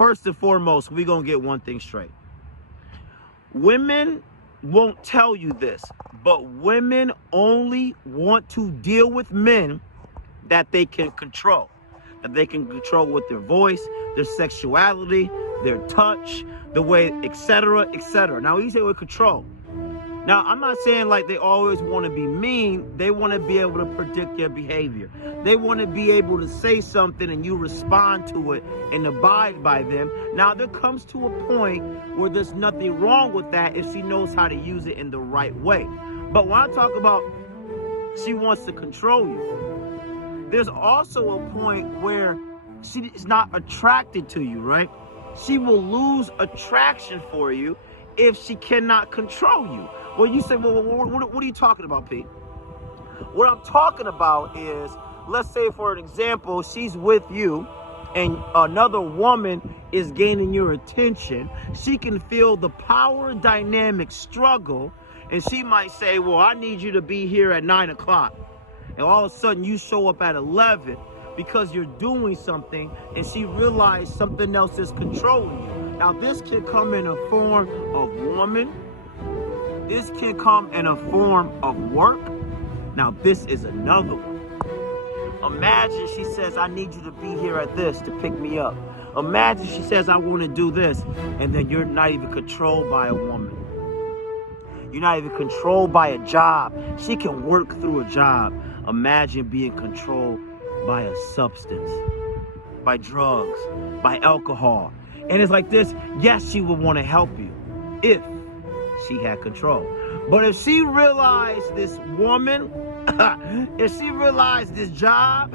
first and foremost, we're going to get one thing straight. Women won't tell you this, but women only want to deal with men that they can control. That they can control with their voice, their sexuality, their touch, the way, etc., etc. Now, you say with control. Now, I'm not saying like they always want to be mean. They want to be able to predict their behavior. They want to be able to say something and you respond to it and abide by them. Now, there comes to a point where there's nothing wrong with that if she knows how to use it in the right way. But when I talk about she wants to control you, there's also a point where she is not attracted to you, right? She will lose attraction for you if she cannot control you. Well, you say, well, what are you talking about, Pete? What I'm talking about is, let's say, for an example, she's with you and another woman is gaining your attention. She can feel the power dynamic struggle, and she might say, well, I need you to be here at 9 o'clock. And all of a sudden, you show up at 11 because you're doing something, and she realized something else is controlling you. Now, this can come in a form of woman. This can come in a form of work. Now, this is another one. Imagine she says, I need you to be here at this to pick me up. Imagine she says, I want to do this, and then you're not even controlled by a woman. You're not even controlled by a job. She can work through a job. Imagine being controlled by a substance, by drugs, by alcohol. And it's like this. Yes, she would want to help you if she had control. But if she realized this woman, if she realized this job,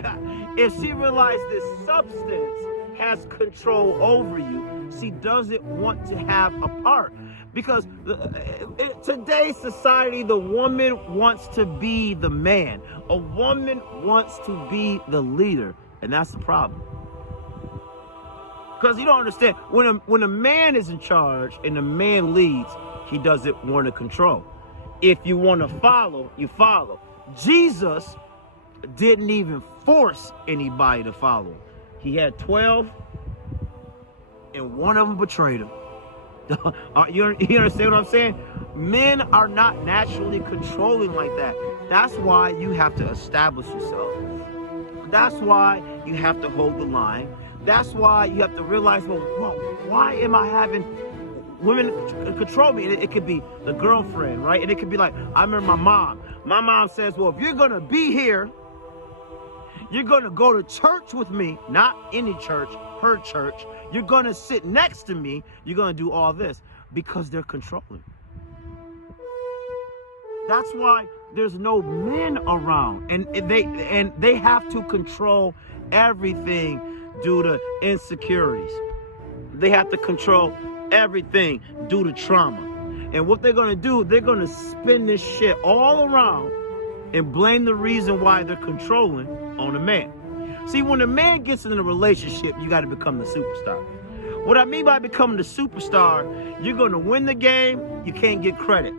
if she realized this substance has control over you, she doesn't want to have a part. Because in today's society, the woman wants to be the man. A woman wants to be the leader. And that's the problem. Because you don't understand, when a man is in charge and a man leads, he doesn't want to control. If you want to follow, you follow. Jesus didn't even force anybody to follow. He had 12, and one of them betrayed him. You understand what I'm saying? Men are not naturally controlling like that. That's why you have to establish yourself. That's why you have to hold the line. That's why you have to realize, well, why am I having women control me? And it could be the girlfriend, right? And it could be like, I remember my mom. My mom says, well, if you're going to be here, you're going to go to church with me, not any church, her church. You're going to sit next to me. You're going to do all this because they're controlling. That's why there's no men around, and they have to control everything due to insecurities. They have to control everything due to trauma. And what they're going to do, they're going to spin this shit all around and blame the reason why they're controlling on a man. See, when a man gets in a relationship, you got to become the superstar. What I mean by becoming the superstar, you're going to win the game, you can't get credit.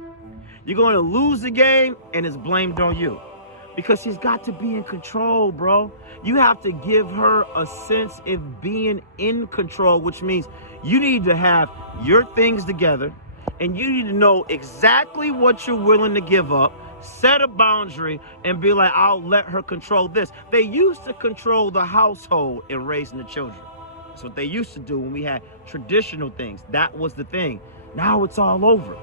You're going to lose the game, and it's blamed on you. Because she's got to be in control, bro. You have to give her a sense of being in control, which means you need to have your things together, and you need to know exactly what you're willing to give up, set a boundary, and be like, I'll let her control this. They used to control the household in raising the children. That's what they used to do when we had traditional things. That was the thing. Now it's all over.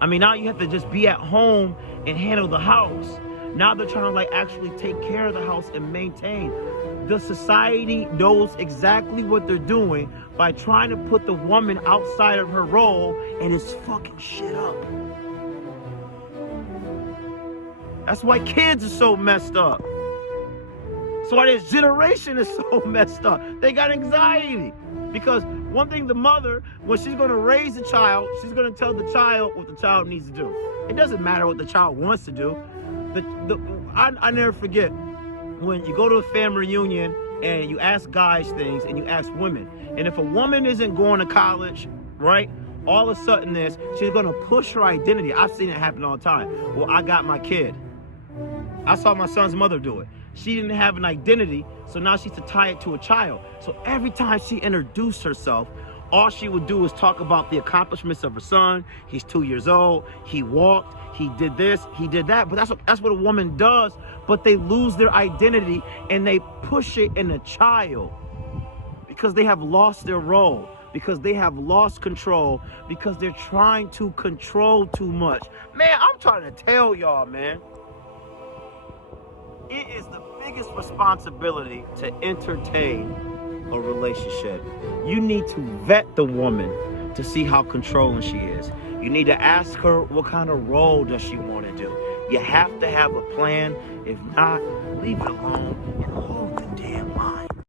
I mean, now you have to just be at home and handle the house. Now they're trying to like actually take care of the house and maintain. The society knows exactly what they're doing by trying to put the woman outside of her role, and it's fucking shit up. That's why kids are so messed up. That's why this generation is so messed up. They got anxiety. Because one thing, the mother, when she's going to raise a child, she's going to tell the child what the child needs to do. It doesn't matter what the child wants to do. I never forget when you go to a family reunion and you ask guys things and you ask women. And if a woman isn't going to college, right, all of a sudden she's going to push her identity. I've seen it happen all the time. Well, I got my kid. I saw my son's mother do it. she didn't have an identity, so now she's to tie it to a child. So every time she introduced herself, all she would do is talk about the accomplishments of her son. He's 2 years old. He walked. He did this. He did that. But that's what a woman does. But they lose their identity and they push it in a child because they have lost their role, because they have lost control, because they're trying to control too much. Man, I'm trying to tell y'all, man. It is the biggest responsibility to entertain a relationship. You need to vet the woman to see how controlling she is. You need to ask her what kind of role does she want to do. You have to have a plan. If not, leave it alone.